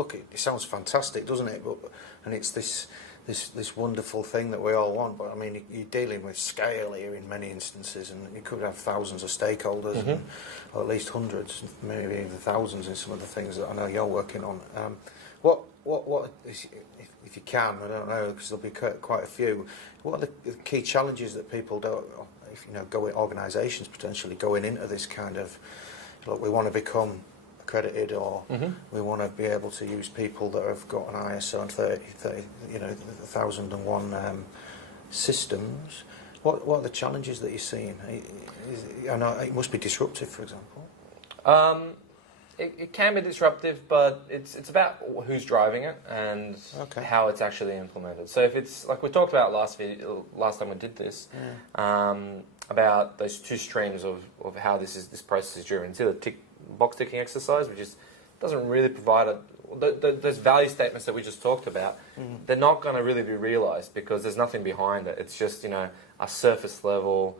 look, it sounds fantastic, doesn't it? And it's this wonderful thing that we all want. But I mean, you're dealing with scale here in many instances, and you could have thousands of stakeholders, or at least hundreds, maybe even thousands in some of the things that I know you're working on. What if you can, I don't know, because there'll be quite a few. What are the key challenges that people don't, if organisations potentially going into this kind of, look, we want to become accredited, or we want to be able to use people that have got an ISO and 55001 systems. What are the challenges that you're seeing? I know it must be disruptive, for example. It can be disruptive, but it's about who's driving it and how it's actually implemented. So if it's like we talked about last time we did this, about those two streams of how this process is driven. It's either box ticking exercise, which doesn't really provide those value statements that we just talked about. They're not going to really be realised because there's nothing behind it. It's just a surface level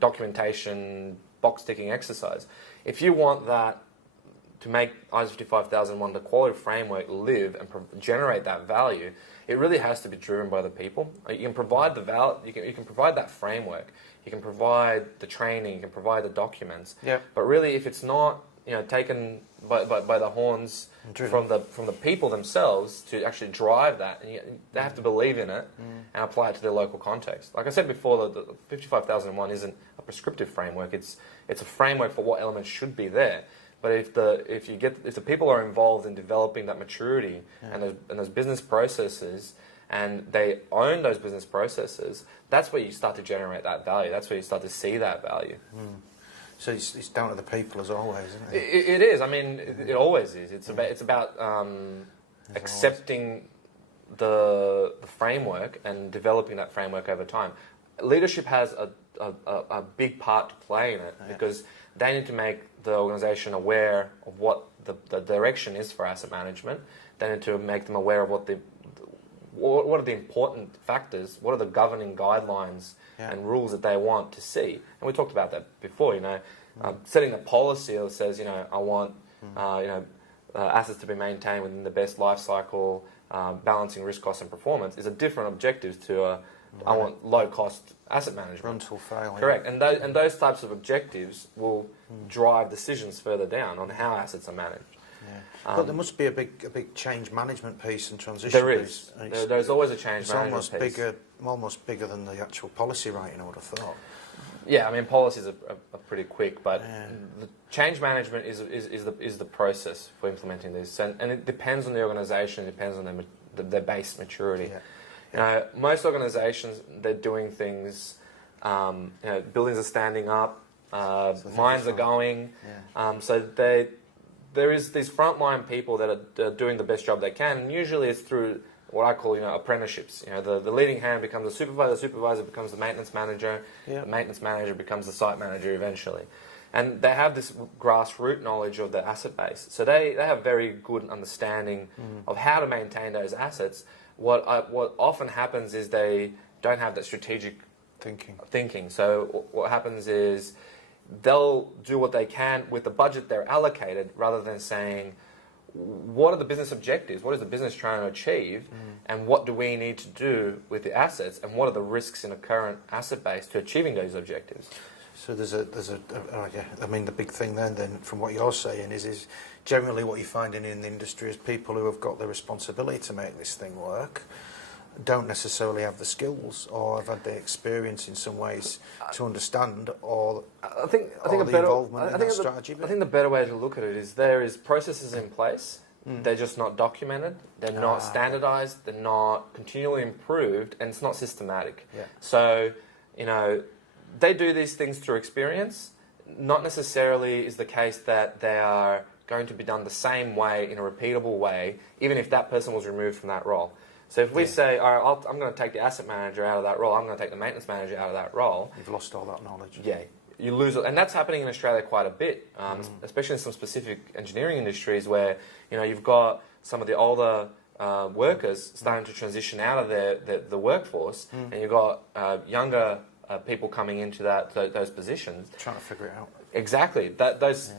documentation box ticking exercise. If you want that to make ISO 55001, the quality framework, live and generate that value, it really has to be driven by the people. You can provide the you can provide that framework, you can provide the training, you can provide the documents. But really, if it's not taken by the horns from the people themselves to actually drive that, and they have to believe in it and apply it to their local context. Like I said before, the 55001 isn't a prescriptive framework. It's a framework for what elements should be there. But if the people are involved in developing that maturity and those business processes, and they own those business processes, that's where you start to generate that value. That's where you start to see that value. So it's down to the people as always, isn't it? It is. I mean, it always is. It's about accepting the framework and developing that framework over time. Leadership has a big part to play in it because they need to make the organisation aware of what the direction is for asset management. They need to make them aware of what are the important factors, what are the governing guidelines and rules that they want to see. And we talked about that before, setting a policy that says, I want assets to be maintained within the best life cycle, balancing risk, cost and performance is a different objective to I want low-cost asset management. Run till fail. Correct. And those types of objectives will drive decisions further down on how assets are managed. But there must be a big change management piece and transition there piece. Is. There's always a change management piece. It's almost bigger than the actual policy writing, I would have thought. Yeah, I mean, policies are pretty quick, but the change management is the process for implementing this. And it depends on the organisation, it depends on their base maturity. Most organisations, they're doing things, buildings are standing up, mines are going, so there is these frontline people that are doing the best job they can, and usually it's through what I call apprenticeships. The leading hand becomes the supervisor becomes the maintenance manager, the maintenance manager becomes the site manager eventually. And they have this grassroots knowledge of the asset base. So they have very good understanding of how to maintain those assets. What often happens is they don't have that strategic thinking. So what happens is they'll do what they can with the budget they're allocated rather than saying, what are the business objectives? What is the business trying to achieve? And what do we need to do with the assets? And what are the risks in a current asset base to achieving those objectives? So I mean, the big thing then from what you're saying is generally what you're finding in the industry is people who have got the responsibility to make this thing work don't necessarily have the skills or have had the experience in some ways to understand or the involvement in that strategy. I think the better way to look at it is there is processes in place, they're just not documented, they're not standardised, they're not continually improved, and it's not systematic. So, they do these things through experience. Not necessarily is the case that they are going to be done the same way in a repeatable way, even if that person was removed from that role. So if we say, all right, I'm going to take the asset manager out of that role, I'm going to take the maintenance manager out of that role. You've lost all that knowledge. Yeah, you lose it. And that's happening in Australia quite a bit, especially in some specific engineering industries where, you've got some of the older workers starting to transition out of the workforce, and you've got younger people coming into those positions. Trying to figure it out. Exactly. There's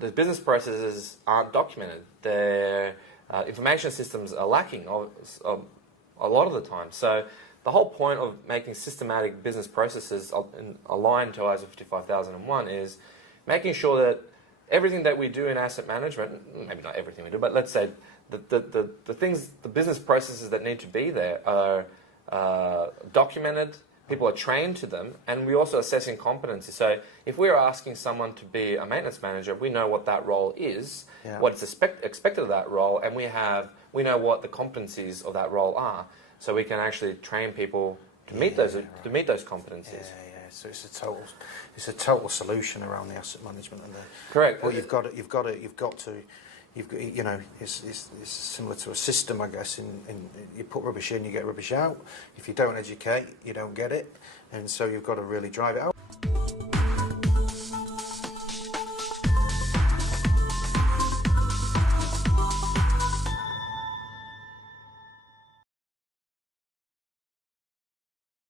the business processes aren't documented. Their information systems are lacking a lot of the time. So the whole point of making systematic business processes aligned to ISO 55001 is making sure that everything that we do in asset management, maybe not everything we do, but let's say the things, the business processes that need to be there are documented, people are trained to them, and we're also assessing competency. So if we're asking someone to be a maintenance manager, we know what that role is, what's expected of that role, and we know what the competencies of that role are. So we can actually train people to meet those competencies. So it's a total solution around the asset management and the correct. Well, you know, it's similar to a system, I guess. In you put rubbish in, you get rubbish out. If you don't educate, you don't get it, and so you've got to really drive it out.